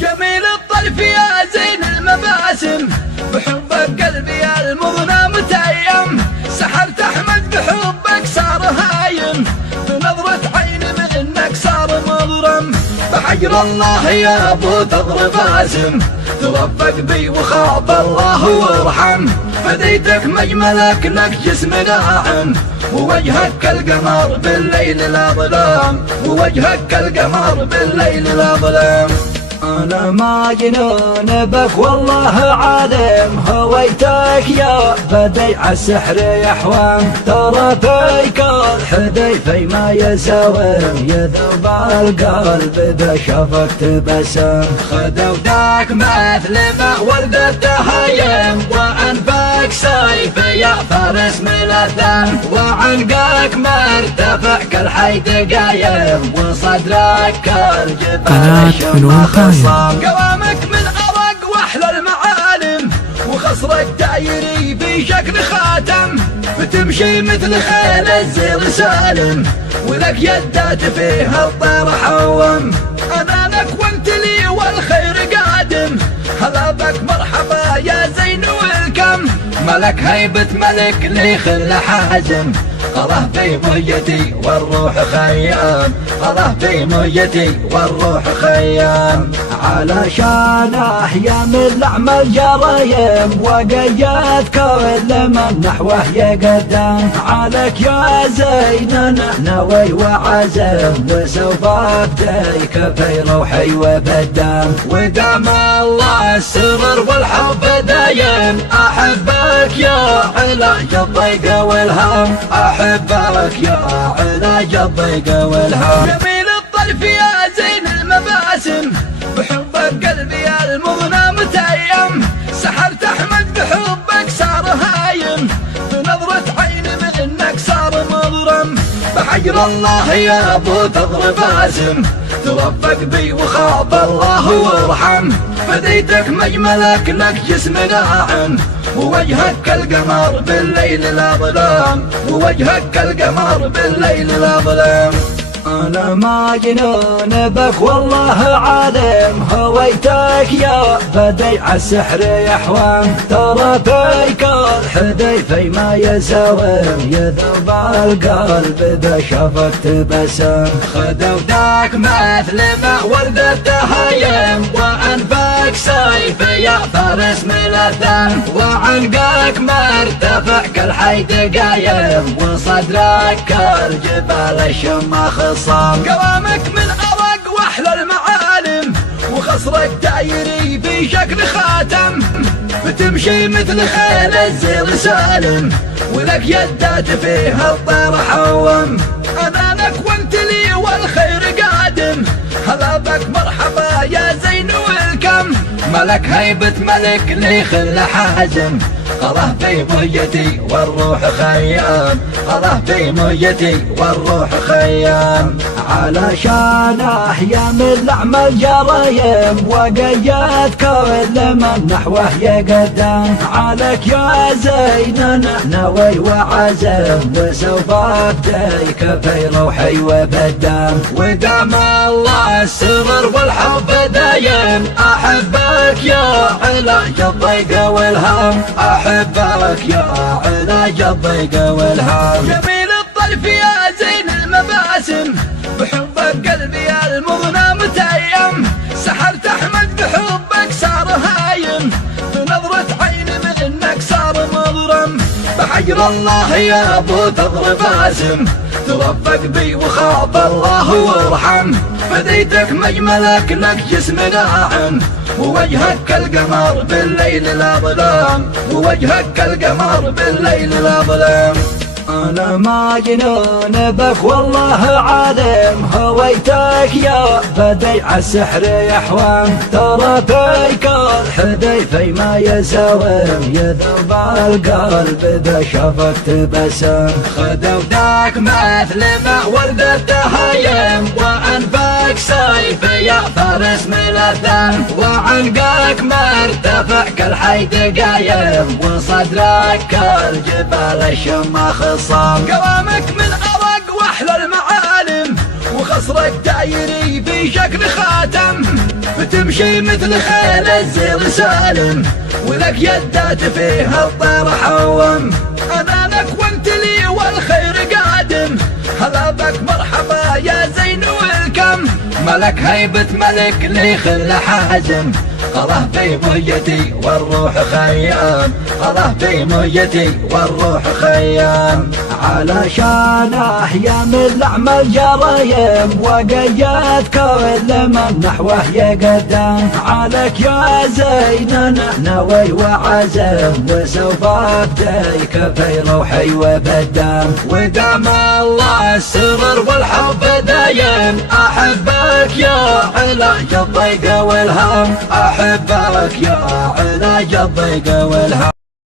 جميل الطرف يا زين المباسم، بحبك قلبي المغنى متيم، سحرت احمد بحبك صار هايم، بنظرة عين منك صار مغرم، بحجر الله يا ابو ثغر باسم، توفق بي وخاب الله وارحم، فديتك مجملك لك جسم ناعم، ووجهك كالقمر بالليل الاظلام، ووجهك كالقمر بالليل الاظلام. أنا ما جنون بك والله عالم، هويتك يا بديع السحر يا حوام، ترى فيك الحذيفي ما يساوم، يذوب القلب بشفك تبسم، خذوا ذاك مثل ما وردت تهيم، وأنفك سيف يا فارس ملثم، وعنقك مرتفع كالحيد قايم، وصدرك كالجبال شمخ صام، قوامك من أرق وأحلى المعالم، وخصرك دايري في شكل خاتم، بتمشي مثل خيل الزير سالم، ولك يدات فيها الطير حوم، أنا لك وانت لي والخير قادم، هلا بك مرحبا يا زين والكم، ملك هيبة ملك لي خل حازم، الله في مهجتي والروح خيام، الله في مهجتي والروح خيام، علشان احيام الاعمال جرايم، وقيت كل من نحوه يقدم، عليك يا زين نوي وعزم، وسوف ابديك في روحي وبالدم، ودام الله السرر والحب دايم، احبك يا علاج الضيق والهم، احبك يا علاج الضيق والهم. جميل الطرف يا زين المباسم، بحبك قلبي المغنى متيم، سحرت احمد بحبك صار هايم، بنظرة عين منك صار مغرم، بحجر الله يا ابو ثغر باسم، توفق بي وخاب الله وارحم، فديتك مجملك لك جسم ناعم، ووجهك كالقمر بالليل الاظلام، ووجهك كالقمر بالليل الاظلام. أنا ما جنون بك والله عالم، هويتك يا بديع السحر يا حوام، ترى فيك الحذيفي ما يساوم، يذوب القلب بشفك تبسم، خذوا ذاك مثل ما وردت تهيم، وأنفك سيف يا فارس ملثم، وعنقك مرتفع كالحيد قايم، وصدرك كالجبال الشمخ صام، قوامك من أرق وأحلى المعالم، وخصرك دايري في شكل خاتم، بتمشي مثل خيل الزير سالم، ولك يدات فيها الطير حوم، أنا لك وانت لي والخير قادم، هلا بك مرحبا يا زين والكم، ملك هيبة ملك لي خل حازم، الله في مهجتي والروح خيام، الله في مهجتي والروح خيام، علشان احيام الاعمال جرايم، وقيت كل من نحوه يقدم، عليك يا زين نوي وعزم، وسوف ابديك في روحي وبالدم، ودام الله السرر والحب دايم، احبك يا علاج الضيق والهم، احبك يا علاج الضيق والهم. جميل الطرف يا زين المباسم، بحبك قلبي المغنى متيم، سحرت احمد بحبك صار هايم، بنظرة عين منك صار مغرم، بحجر الله يا ابو ثغر باسم، توفق بي وخاب الله وارحم، فديتك مجملك لك جسم ناعم، ووجهك كالقمر بالليل الاظلام، ووجهك كالقمر بالليل الاظلام. أنا ما جنون بك والله عالم، هويتك يا بديع السحر يا حوام، ترى فيك الحذيفي ما يساوم، يذوب القلب بشفك تبسم، خذوا ذاك مثل ما وردت تهيم، وأنفك سيف يا فارس ملثم، وعنقك مرتفع كالحيد قايم، وصدرك كالجبال الشمخ صام، قوامك من أرق وأحلى المعالم، وخصرك دايري في شكل خاتم، بتمشي مثل خيل الزير سالم، ولك يدات فيها الطير حوم. انا لك وانت لي والخير قادم، هلا بك مرحبا يا زين والكم. ملك هيبة ملك لي خل حازم، الله في مهيتي والروح خيام، الله في مهيتي والروح خيام. علشانه يمل اعمل جرايم، وقيت كل من نحوه يقدم. عليك يا زين نوي وعزم، وسوف ابديك في روحي وبالدم. ودام الله السرر والحب دايم، احبك يا علاج الضيق والهم، احبك يا علاج الضيق والهم.